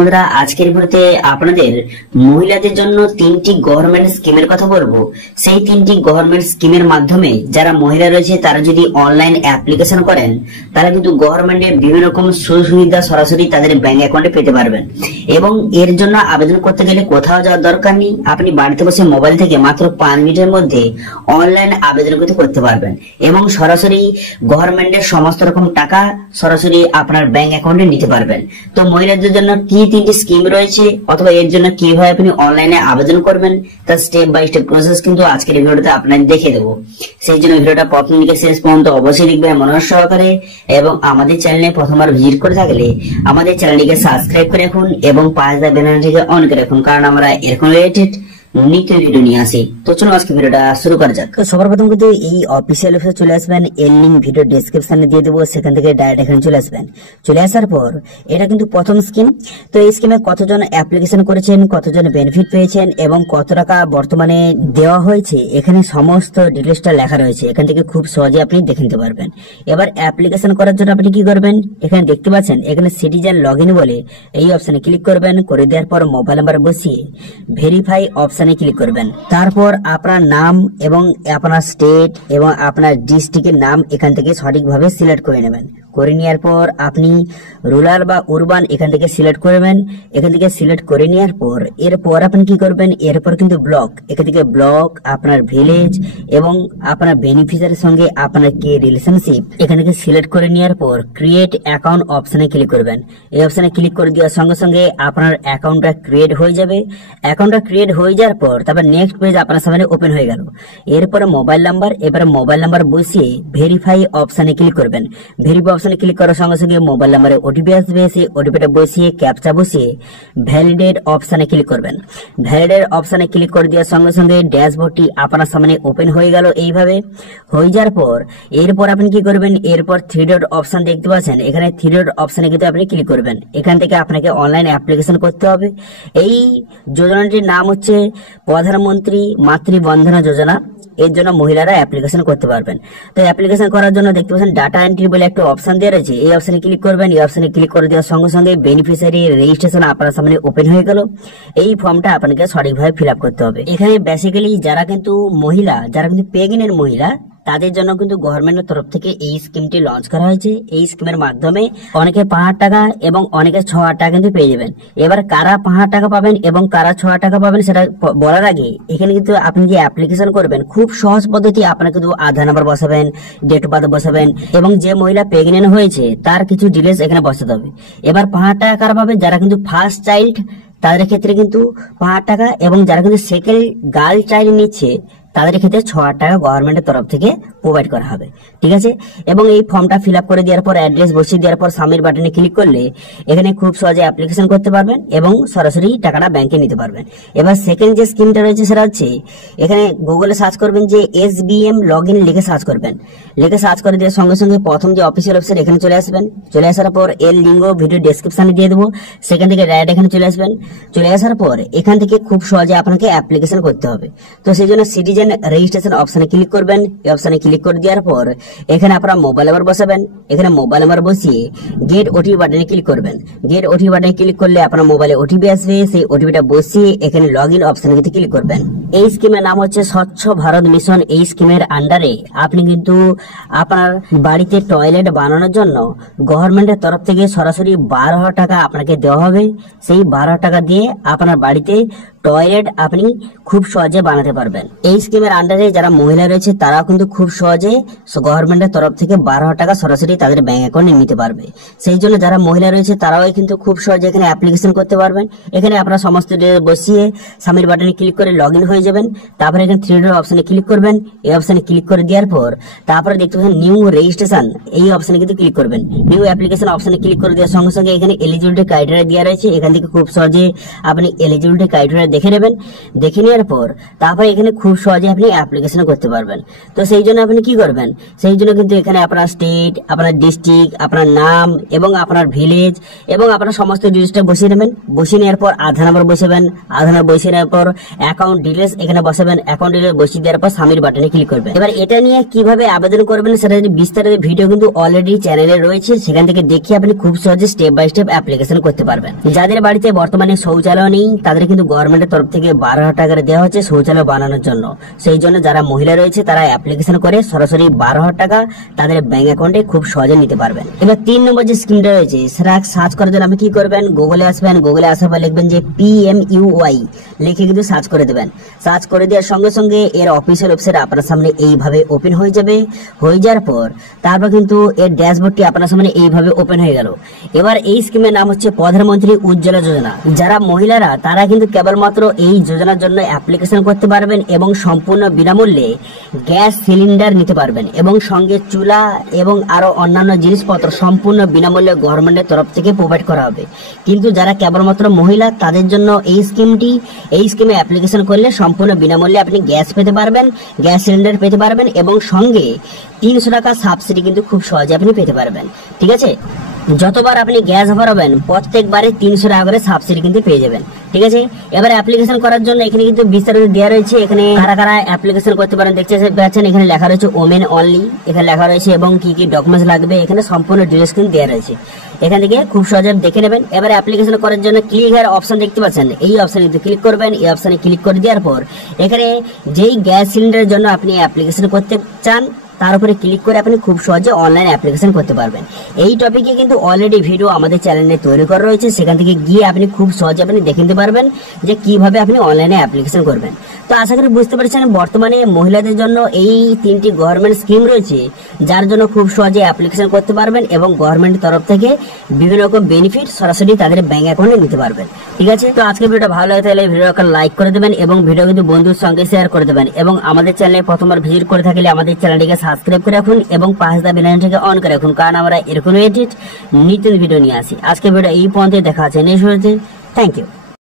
বন্ধুরা, আজকের ভিডিওতে আপনাদের মহিলাদের জন্য 3টি গভর্নমেন্ট স্কিমের কথা বলবো। সেই 3টি গভর্নমেন্ট স্কিমের মাধ্যমে যারা মহিলা রয়েছে তারা যদি অনলাইন অ্যাপ্লিকেশন করেন তারা কিন্তু গভর্নমেন্টের বিভিন্ন রকম সুযোগ সুবিধা সরাসরি তাদের ব্যাংক অ্যাকাউন্টে পেতে পারবেন। এবং এর জন্য আবেদন করতে গেলে কোথাও যাওয়ার দরকার নেই, আপনি বাড়িতে বসে মোবাইল থেকে মাত্র 5 মিনিটের মধ্যে অনলাইন আবেদন করতে পারবেন এবং সরাসরি গভর্নমেন্টের সমস্ত রকম টাকা সরাসরি আপনার ব্যাংক অ্যাকাউন্টে নিতে পারবেন। তো মহিলাদের জন্য কি 3টি স্কিম রয়েছে অথবা এর জন্য কিভাবে আপনি অনলাইনে আবেদন করবেন তার স্টেপ বাই স্টেপ প্রসেস কিন্তু আজকের এই ভিডিওতে আপনাদের দেখিয়ে দেবো। সেই জন্য ভিডিওটা প্রথম থেকে শেষ পর্যন্ত অবশ্যই দেখবেন মনোযোগ সহকারে, এবং আমাদের চ্যানেলে প্রথমবার ভিজিট করে থাকলে আমাদের চ্যানেলটিকে সাবস্ক্রাইব করে রাখুন এবং পাশে থাকা বেল আইকনটিকে অন করে রাখুন, কারণ আমরা এরকম রিলেটেড নিত্য ভিডিও নিয়ে আসি। তো চলুন আজকে ভিডিওটা শুরু করা যাক। তো সবার প্রথম কিন্তু এই অফিসিয়াল ওয়েবসাইটে চলে আসবেন, এর লিংক ভিডিও ডেসক্রিপশনে দিয়ে দেবো, সেখান থেকে ডাইরেক্ট এখানে চলে আসবেন। চলে আসার পর এটা কিন্তু প্রথম স্কিম। তো এই স্কিমে কতজন অ্যাপ্লিকেশন করেছেন, কতজন বেনিফিট পেয়েছেন এবং কত টাকা বর্তমানে দেওয়া হয়েছে এখানে সমস্ত ডিটেইলসটা লেখা রয়েছে, এখান থেকে খুব সহজে আপনি দেখে নিতে পারবেন। এবার অ্যাপ্লিকেশন করার জন্য আপনি কি করবেন, এখানে দেখতে পাচ্ছেন এখানে সিটিজেন লগইন বলে এই অপশনে ক্লিক করবেন। করে দেওয়ার পর মোবাইল নাম্বার বসিয়ে ভেরিফাই অপশনে ক্লিক করবেন। তারপর আপনার নাম এবং আপনার স্টেট এবং আপনার ডিস্ট্রিক্টের নাম এখান থেকে সঠিকভাবে সিলেক্ট করে নেবেন। করে নেওয়ার পর আপনি রুরাল বা উরবান এখান থেকে সিলেক্ট করবেন। এখান থেকে সিলেক্ট করে নেওয়ার পর এরপর আপনি কি করবেন, এরপর কিন্তু ব্লক, এখান থেকে ব্লক, আপনার ভিলেজ এবং আপনার বেনিফিশিয়ারির সঙ্গে আপনার কি রিলেশনশিপ এখান থেকে সিলেক্ট করে নেওয়ার পর ক্রিয়েট অ্যাকাউন্ট অপশনে ক্লিক করবেন। এই অপশনে ক্লিক করে দেওয়ার সঙ্গে সঙ্গে আপনার অ্যাকাউন্টটা ক্রিয়েট হয়ে যাবে। অ্যাকাউন্টটা ক্রিয়েট হয়ে যাওয়ার পর তারপর নেক্সট পেজ আপনার সামনে ওপেন হয়ে গেল। এরপরে মোবাইল নাম্বার, এবারে মোবাইল নাম্বার বসিয়ে ভেরিফাই অপশনে ক্লিক করবেন। ভেরিফাই অপশনে ক্লিক করার সঙ্গে সঙ্গে মোবাইল নাম্বারে ওটিপি আসবে, সেই ওটিপিটা বসিয়ে ক্যাপচা বসিয়ে ভ্যালিডেট অপশনে ক্লিক করবেন। ভ্যালিডেট অপশনে ক্লিক করে দেওয়ার সঙ্গে সঙ্গে ড্যাশবোর্ডটি আপনার সামনে ওপেন হয়ে গেল। এইভাবে হয়ে যাওয়ার পর এরপর আপনি কি করবেন, এরপর 3 ডট অপশন দেখতে পাচ্ছেন, এখানে 3 ডট অপশনে কিন্তু আপনি ক্লিক করবেন। এখান থেকে আপনাকে অনলাইন অ্যাপ্লিকেশন করতে হবে। এই যোজনাটির নাম হচ্ছে প্রধানমন্ত্রী মাতৃ বন্ধনা যোজনা। এর জন্য মহিলারা অ্যাপ্লিকেশন করতে পারবেন। তো অ্যাপ্লিকেশন করার জন্য দেখতে পাচ্ছেন ডাটা এন্ট্রি বলে একটা অপশন দেওয়া রয়েছে, এই অপশনে ক্লিক করবেন। এই অপশনে ক্লিক করে দেওয়ার সঙ্গে সঙ্গে বেনিফিশিয়ারি রেজিস্ট্রেশন আপনার সামনে ওপেন হয়ে গেল। এই ফর্মটা আপনাকে সঠিকভাবে ফিল আপ করতে হবে। এখানে বেসিক্যালি যারা কিন্তু মহিলা, যারা কিন্তু প্রেগনেন্ট মহিলা তাদের জন্য কিন্তু গভর্নমেন্টের তরফ থেকে এই স্কিমটি লঞ্চ করা হয়েছে। এই স্কিমের মাধ্যমে অনেকে 5,000 টাকা এবং অনেকে 6,000 টাকা কিন্তু পেয়ে যাবেন। এবার কারা 5,000 টাকা পাবেন এবং কারা 6,000 টাকা পাবেন সেটা বলার আগে এখানে কিন্তু আপনি যে অ্যাপ্লিকেশন করবেন খুব সহজ পদ্ধতি, আপনার কিন্তু আধার নাম্বার বসাবেন, ডেট অফ বার্থ বসাবেন এবং যে মহিলা প্রেগনেন্ট হয়েছে তার কিছু ডিটেইলস এখানে বসাতে হবে। এবার 5,000 টাকা কারা পাবে, যারা কিন্তু ফার্স্ট চাইল্ড তাদের ক্ষেত্রে কিন্তু 5,000 টাকা, এবং যারা কিন্তু সেকেন্ড গার্ল চাইল্ড নিচ্ছে তাদের ক্ষেত্রে 6,000 টাকা গভর্নমেন্টের তরফ থেকে প্রোভাইড করা হবে। ঠিক আছে, এবং এই ফর্মটা ফিল আপ করে দেওয়ার পর অ্যাড্রেস বসিয়ে দেওয়ার পর সাবমিট বাটনে ক্লিক করলে এখানে খুব সহজে অ্যাপ্লিকেশন করতে পারবেন এবং সরাসরি টাকাটা ব্যাংকে নিতে পারবেন। এবার সেকেন্ড যে স্কিমটা রয়েছে সেটা হচ্ছে এখানে গুগলে সার্চ করবেন যে SBM লগইন লিখে সার্চ করবেন। লিখে সার্চ করে দেওয়ার সঙ্গে সঙ্গে প্রথম যে অফিসিয়াল ওয়েবসাইট এখানে চলে আসবেন। চলে আসার পর এর লিঙ্ক ভিডিও ডেসক্রিপশনে দিয়ে দেবো, সেখান থেকে ডাইরেক্ট এখানে চলে আসবেন। চলে আসার পর এখান থেকে খুব সহজে আপনাকে অ্যাপ্লিকেশন করতে হবে। তো সেই জন্য সিটিজেন রেজিস্ট্রেশন অপশনে ক্লিক করবেন। এই অপশনে ক্লিক করে দেওয়ার পর এখানে আপনার মোবাইল নাম্বার বসাবেন। এখানে মোবাইল নাম্বার বসিয়ে গেট ওটিপি বাটনে ক্লিক করবেন। গেট ওটিপি বাটনে ক্লিক করলে আপনার মোবাইলে ওটিপি আসবে, সেই ওটিপিটা বসিয়ে এখানে লগইন অপশনে কিন্তু ক্লিক করবেন। এই স্কিমের নাম হচ্ছে স্বচ্ছ ভারত মিশন। এই স্কিমের আন্ডারে আপনি কিন্তু আপনার বাড়িতে টয়লেট বানানোর জন্য গভর্নমেন্টের তরফ থেকে সরাসরি 12,000 টাকা আপনাকে দেওয়া হবে। সেই 12,000 টাকা দিয়ে আপনার বাড়িতে টয়লেট আপনি খুব সহজে বানাতে পারবেন। এই স্কিমের আন্ডারে যারা মহিলা রয়েছে তারাও কিন্তু খুব সহজে গভর্নমেন্টের তরফ থেকে 12,000 টাকা সরাসরি তাদের ব্যাংক অ্যাকাউন্টে নিতে পারবে। সেই জন্য যারা মহিলা রয়েছে তারাও কিন্তু খুব সহজে এখানে অ্যাপ্লিকেশন করতে পারবেন। এখানে আপনারা সমস্ত ডিটেইলস বসিয়ে সাবমিট বাটনে ক্লিক করে লগইন হয়ে যাবেন। তারপরে এখানে 3 ডট অপশনে ক্লিক করবেন। এই অপশনে ক্লিক করে দেওয়ার পর তারপরে দেখতে পাচ্ছেন নিউ রেজিস্ট্রেশন, এই অপশনে কিন্তু ক্লিক করবেন। নিউ অ্যাপ্লিকেশন অপশনে ক্লিক করে দেওয়ার সঙ্গে সঙ্গে এখানে এলিজিবিলিটি ক্রাইটেরিয়া দেওয়া রয়েছে। এখান থেকে খুব সহজে আপনি এলিজিবিলিটি ক্রাইটেরিয়া দেখে নেবেন। দেখে নেওয়ার পর তারপরে এখানে খুব সহজে আপনি অ্যাপ্লিকেশন করতে পারবেন। তো সেই জন্য আপনি কি করবেন, সেই জন্য কিন্তু এখানে আপনার স্টেট, আপনার ডিস্ট্রিক্ট, আপনার নাম এবং আপনার ভিলেজ এবং আপনার সমস্ত ডিটেলসটা বসিয়ে নেবেন। বসিয়ে নেওয়ার পর আধার নাম্বার বসাবেন। আধার নাম্বার বসিয়ে নেওয়ার পর অ্যাকাউন্ট ডিটেলস এখানে বসাবেন। অ্যাকাউন্ট ডিটেলস বসিয়ে দেওয়ার পর সাবমিট বাটনে ক্লিক করবেন। এবার এটা নিয়ে কিভাবে আবেদন করবেন সেটা বিস্তারিত ভিডিও কিন্তু অলরেডি চ্যানেলে রয়েছে, সেখান থেকে দেখে আপনি খুব সহজে স্টেপ বাই স্টেপ অ্যাপ্লিকেশন করতে পারবেন। যাদের বাড়িতে বর্তমানে শৌচালয় নেই তাদের কিন্তু গভর্নমেন্টের তরফ থেকে 12,000 টাকা দেওয়া হচ্ছে শৌচালয় বানানোর জন্য। সেই জন্য যারা মহিলা রয়েছে তারা অ্যাপ্লিকেশন করে সরাসরি 12,000 টাকা তাদের ব্যাংক অ্যাকাউন্টে খুব সহজে নিতে পারবেন। এবার 3 নম্বর যে স্কিমটা রয়েছে সেটা সার্চ করার জন্য আপনি কি করবেন, গুগলে আসবেন। গুগলে আসার পর লিখবেন যে PMUY লিখে কিন্তু সার্চ করে দেবেন। সার্চ করে দেওয়ার সঙ্গে সঙ্গে এর অফিসিয়াল ওয়েবসাইট আপনার সামনে এইভাবে ওপেন হয়ে যাবে। হয়ে যাওয়ার পর তারপর কিন্তু এর ড্যাশবোর্ডটি আপনার সামনে এইভাবে ওপেন হয়ে গেল। এবার এই স্কিমের নাম হচ্ছে প্রধানমন্ত্রী উজ্জ্বলা যোজনা। যারা মহিলারা তারা কিন্তু কেবলমাত্র এই যোজনার জন্য অ্যাপ্লিকেশন করতে পারবেন এবং সম্পূর্ণ বিনামূল্যে গ্যাস সিলিন্ডার নিতে পারবেন এবং সঙ্গে চুলা এবং আরো অন্যান্য জিনিসপত্র সম্পূর্ণ বিনামূল্যে গভর্নমেন্টের তরফ থেকে প্রোভাইড করা হবে। কিন্তু যারা কেবলমাত্র মহিলা তাদের জন্য এই স্কিমে অ্যাপ্লিকেশন করলে সম্পূর্ণ বিনামূল্যে আপনি গ্যাস পেতে পারবেন, গ্যাস সিলিন্ডার পেতে পারবেন এবং সঙ্গে 300 টাকা সাবসিডি কিন্তু খুব সহজে আপনি পেতে পারবেন। ঠিক আছে, যতবার আপনি গ্যাস ভরাবেন প্রত্যেকবারে 300 টাকা করে সাবসিডি কিন্তু পেয়ে যাবেন। ঠিক আছে, এবার অ্যাপ্লিকেশন করার জন্য এখানে কিন্তু বিস্তারিত দেওয়া রয়েছে। এখানে কারা কারা অ্যাপ্লিকেশন করতে পারেন দেখতে পাচ্ছেন। এখানে লেখা রয়েছে ওমেন অনলি, এখানে লেখা রয়েছে এবং কি কি ডকুমেন্টস লাগবে এখানে সম্পূর্ণ ডিটেইলস কিন্তু দেওয়া রয়েছে। এখান থেকে খুব সহজে দেখে নেবেন। এবার অ্যাপ্লিকেশন করার জন্য ক্লিক হেয়ার অপশন দেখতে পাচ্ছেন, এই অপশনে কিন্তু ক্লিক করবেন। এই অপশনে ক্লিক করে দেওয়ার পর এখানে যেই গ্যাস সিলিন্ডারের জন্য আপনি অ্যাপ্লিকেশন করতে চান তার উপরে ক্লিক করে আপনি খুব সহজে অনলাইন অ্যাপ্লিকেশন করতে পারবেন। এই টপিকে কিন্তু অলরেডি ভিডিও আমাদের চ্যানেলে তৈরি করা রয়েছে, সেখান থেকে গিয়ে আপনি খুব সহজে আপনি দেখে নিতে পারবেন যে কিভাবে আপনি অনলাইনে অ্যাপ্লিকেশন করবেন। তো আশা করি বুঝতে পারছেন বর্তমানে মহিলাদের জন্য এই 3টি গভর্নমেন্ট স্কিম রয়েছে যার জন্য খুব সহজে অ্যাপ্লিকেশন করতে পারবেন এবং গভর্নমেন্টের তরফ থেকে বিভিন্ন রকম বেনিফিট সরাসরি তাদের ব্যাংক অ্যাকাউন্টে নিতে পারবেন। ঠিক আছে, তো আজকে ভিডিওটা ভালো লাগে তাহলে ভিডিওটা লাইক করে দেবেন এবং ভিডিও কিন্তু বন্ধুর সঙ্গে শেয়ার করে দেবেন এবং আমাদের চ্যানেলে প্রথমবার ভিজিট করে থাকলে আমাদের চ্যানেলটিকে সাবস্ক্রাইব করে রাখুন এবং পাশে থাকা বেল আইকনটিকে অন করে রাখুন, কারণ আমরা এরকম নিত্য ভিডিও নিয়ে আসি। আজকে ভিডিও এই পর্যন্ত, দেখা আছে নেক্সট ভিডিওতে। Thank you.